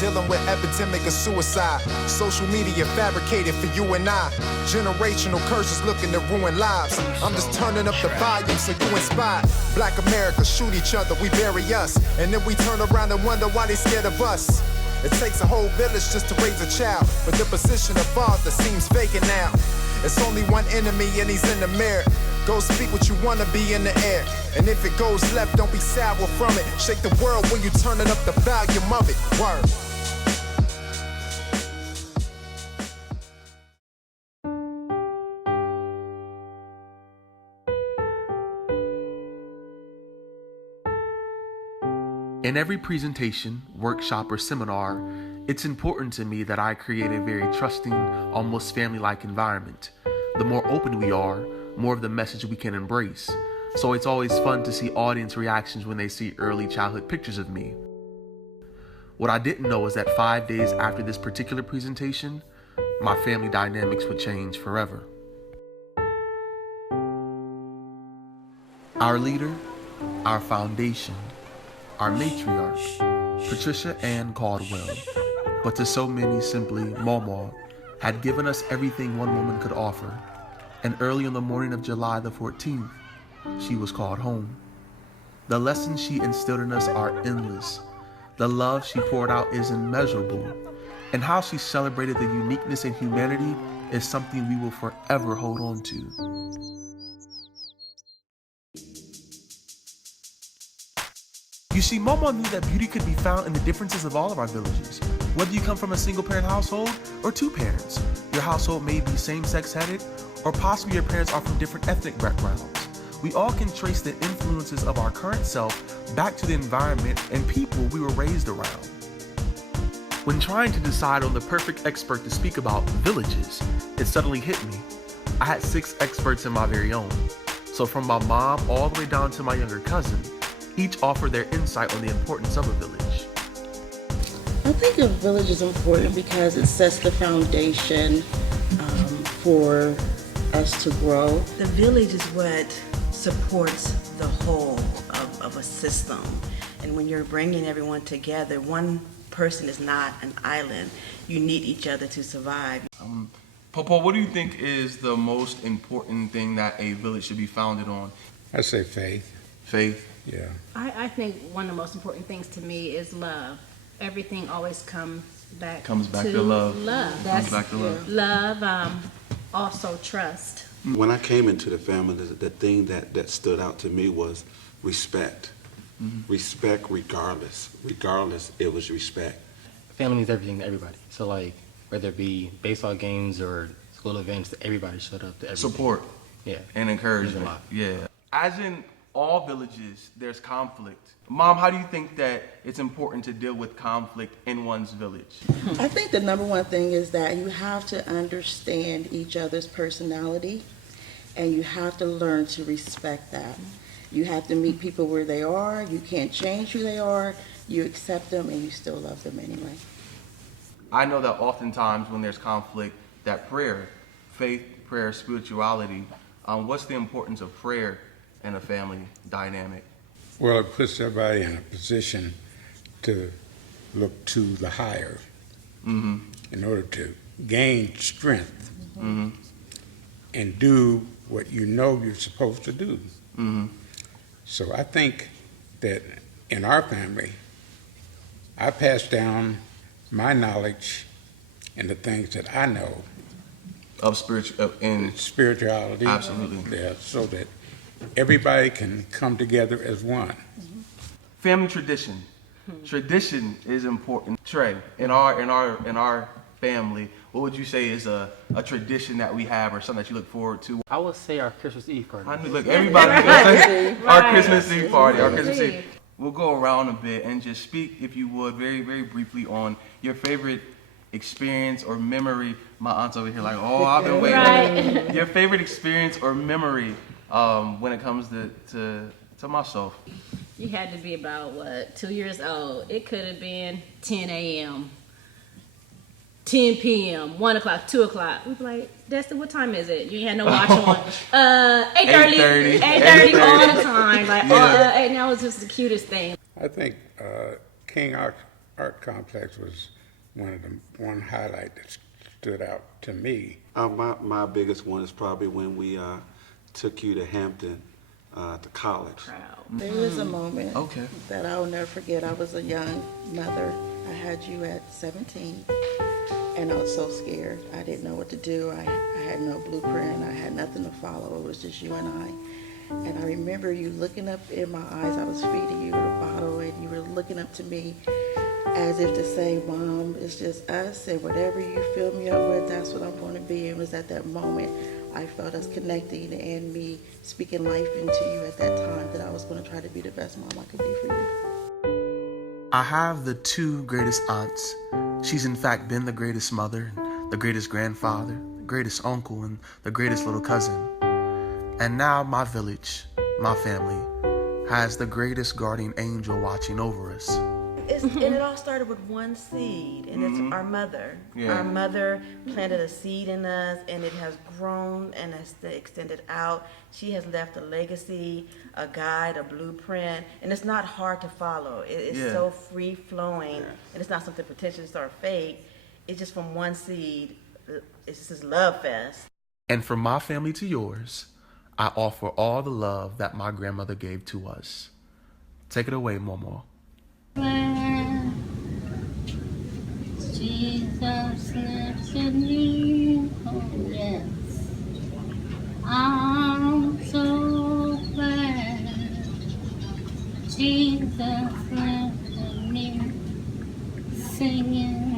Dealing with epidemic of suicide. Social media fabricated for you and I. Generational curses looking to ruin lives. I'm just turning up the volume so you inspired. Black America, shoot each other, we bury us. And then we turn around and wonder why they scared of us. It takes a whole village just to raise a child. But the position of father seems vacant now. It's only one enemy and he's in the mirror. Go speak what you wanna be in the air. And if it goes left, don't be sour from it. Shake the world when you turning up the volume of it. Word. In every presentation, workshop, or seminar, it's important to me that I create a very trusting, almost family-like environment. The more open we are, more of the message we can embrace. So it's always fun to see audience reactions when they see early childhood pictures of me. What I didn't know is that 5 days after this particular presentation, my family dynamics would change forever. Our leader, our foundation, our matriarch, Patricia Caldwell, but to so many simply Maw Maw, had given us everything one woman could offer. And early on the morning of July the 14th, she was called home. The lessons she instilled in us are endless. The love she poured out is immeasurable. And how she celebrated the uniqueness and humanity is something we will forever hold on to. You see, Maw Maw knew that beauty could be found in the differences of all of our villages. Whether you come from a single-parent household or two parents, your household may be same-sex headed, or possibly your parents are from different ethnic backgrounds. We all can trace the influences of our current self back to the environment and people we were raised around. When trying to decide on the perfect expert to speak about villages, it suddenly hit me. I had 6 experts in my very own. So from my mom all the way down to my younger cousin, each offered their insight on the importance of a village. I think a village is important because it sets the foundation for us to grow. The village is what supports the whole of a system. And when you're bringing everyone together, one person is not an island. You need each other to survive. Popo, what do you think is the most important thing that a village should be founded on? I say faith. Faith? Yeah. I think one of the most important things to me is love. Everything always comes back to love. That's comes back to love. Love, also trust. When I came into the family, the thing that stood out to me was respect. Mm-hmm. Respect regardless. Regardless, it was respect. Family means everything to everybody. So like, whether it be baseball games or school events, everybody showed up to everything. Support. Yeah. And encouragement. Yeah. As in all villages, there's conflict. Mom, how do you think that it's important to deal with conflict in one's village? I think the number one thing is that you have to understand each other's personality, and you have to learn to respect that. You have to meet people where they are. You can't change who they are. You accept them, and you still love them anyway. I know that oftentimes when there's conflict, that prayer, faith, prayer, spirituality, what's the importance of prayer in a family dynamic? Well, it puts everybody in a position to look to the higher in order to gain strength and do what you know you're supposed to do. So I think that in our family, I pass down my knowledge and the things that I know Of spirituality. Absolutely. Yeah, so that everybody can come together as one. Family tradition. Tradition is important. Trey, in our family, what would you say is a tradition that we have or something that you look forward to? I would say our Christmas Eve party. I knew, look, everybody's gonna say our Christmas Eve party. Our Christmas Eve. We'll go around a bit and just speak, if you would, very, very briefly on your favorite experience or memory. My aunt's over here like, oh, I've been waiting. Right. Your favorite experience or memory when it comes to myself. You had to be about, 2 years old. It could have been 10 a.m., 10 p.m., 1 o'clock, 2 o'clock. We'd be like, Destin, what time is it? You had no watch on. 8:30. 8:30 all the time. Like, and that was just the cutest thing. I think King art complex was one highlight that stood out to me. My biggest one is probably when we took you to Hampton to college. Proud. There was a moment Okay. that I'll never forget. I was a young mother. I had you at 17, and I was so scared. I didn't know what to do. I had no blueprint. I had nothing to follow. It was just you and I. And I remember you looking up in my eyes. I was feeding you a bottle, and you were looking up to me as if to say, Mom, it's just us, and whatever you fill me up with, that's what I'm going to be. It was at that moment I felt us connecting and me speaking life into you at that time that I was going to try to be the best mom I could be for you. I have the two greatest aunts. She's in fact been the greatest mother, the greatest grandfather, the greatest uncle, and the greatest little cousin. And now my village, my family, has the greatest guardian angel watching over us. And it all started with one seed, and it's our mother. Yeah. Our mother planted a seed in us, and it has grown and has extended out. She has left a legacy, a guide, a blueprint, and it's not hard to follow. It's so free-flowing, and it's not something pretentious or fake. It's just from one seed. It's this love fest. And from my family to yours, I offer all the love that my grandmother gave to us. Take it away, Maw Maw. Jesus lives in me, oh yes. I'm so glad Jesus lives in me, singing